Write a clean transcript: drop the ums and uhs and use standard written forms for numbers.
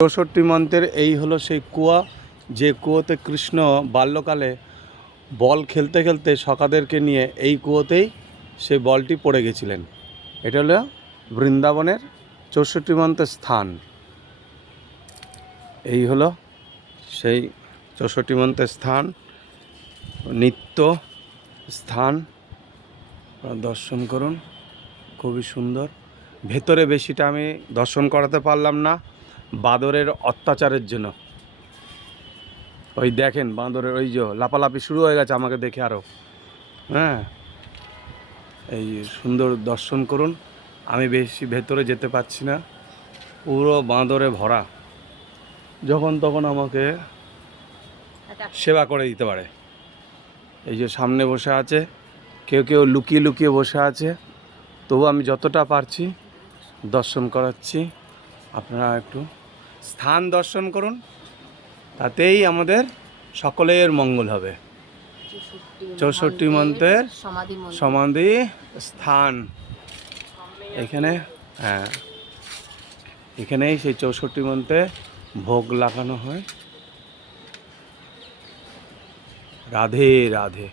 64 মন্ত্রের এই হলো সেই কুয়া, যে কুয়োতে কৃষ্ণ বাল্যকালে বল খেলতে খেলতে সখাদেরকে নিয়ে এই কুয়োতেই সেই বলটি পড়ে গেছিলেন। এটা হলো বৃন্দাবনের 64 মন্ত্রের স্থান। এই হলো সেই 64 মন্ত্রের স্থান, নিত্য স্থান। দর্শন করুন, খুবই সুন্দর। ভেতরে বেশিটা আমি দর্শন করাতে পারলাম না বাঁদরের অত্যাচারের জন্য। ওই দেখেন বাঁদরের ওই যে লাপালাপি শুরু হয়ে গেছে আমাকে দেখে আরও। হ্যাঁ, এই সুন্দর দর্শন করুন। আমি বেশি ভেতরে যেতে পারছি না, পুরো বাঁদরে ভরা। যখন তখন আমাকে সেবা করে দিতে পারে। এই যে সামনে বসে আছে, কেউ কেউ লুকিয়ে লুকিয়ে বসে আছে, তবু আমি যতটা পারছি দর্শন করাচ্ছি। আপনারা একটু স্থান দর্শন করুন, তাতেই আমাদের সকলের মঙ্গল হবে। 64 মন্ত্রের সমাধি স্থান এখানে। হ্যাঁ, এখানেই সেই 64 মন্ত্রে ভোগ লাগানো হয়। রাধে রাধে।